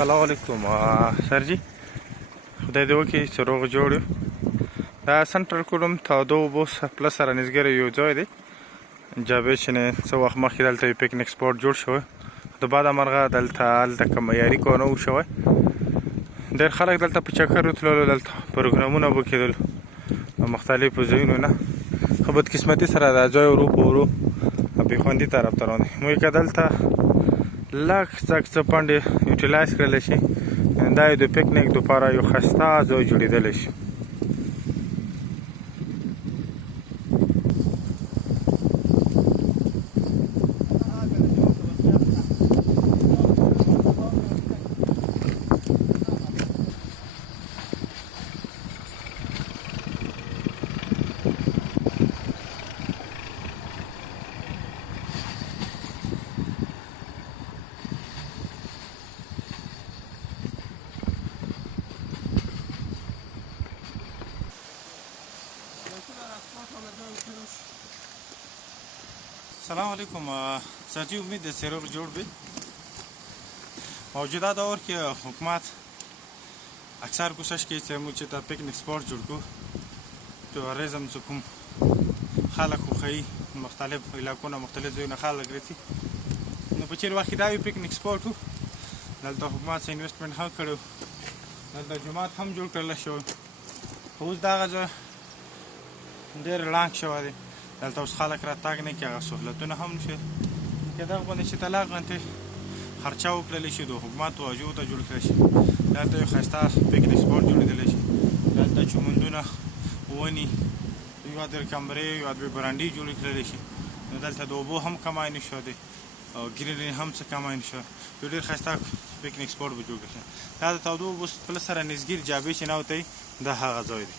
السلام علیکم سرجی خدای دې وکړي چې روغ جوړ یو. دا سنټرل کوډم تاوده اوبو پلس سره نږدې یو ځای دی جابې چې نه څه وخت مخکې دلته یو پکنیک سپاټ جوړ شوی د باده مرغه هلته که معیاري کار نه و شوی. ډېر خلک دلته په چکر تللو دلته پروګرامونه به کېدلو مختلفو ځایونو نه خو بدقسمتي سره دا ځای ورو په ورو بېخوندي طرف ته روان دی. موږ که دلته لږ څه پنډې یوټیلایز کړلی شي دا یو د پکنیک دپاره یو ښایسته ځای جوړېدلی شي. سلام علیکم سرجی امید ہے سیروغ جوڑ بھی موجودہ دور کے حکومت اکثر کوشش کی چې موږ چې دا پکنیک سپاټ جوړ کړو ټوریزم چې کوم خلک خوښوي مختلف علاقونه مختلف ځایونه خلک راځي نو په چېر وخت کې دا یو پکنیک سپاټ و دلته حکومت څه انویسټمنټ هم کړی و دلته جومات هم جوړ کړلی شوی خو اوس دغه ځای ډېر ړنګ شوی دی دلته اوس خلک راتګ نه کوي هغه سهولتونه هم نشي که دغه غوندې چې دلته غوندې خرچه وکړلی شي د حکومت توجه ته جوړ کړی شي دلته یو ښایسته پکنیک سپاټ جوړېدلی شي دلته چمندونه ونې یوه درې کمرې یوه دوې برانډې جوړې کړلی شي نو دلته د اوبو هم کمی نشو دی او ګرینري هم څه کمی نشو یو ډېر ښایسته پکنیک سپاټ به جوړ کړی شي دا د تودو اوبو پلس سره نږدې جابې چې نه وتی دا هغه ځای دی.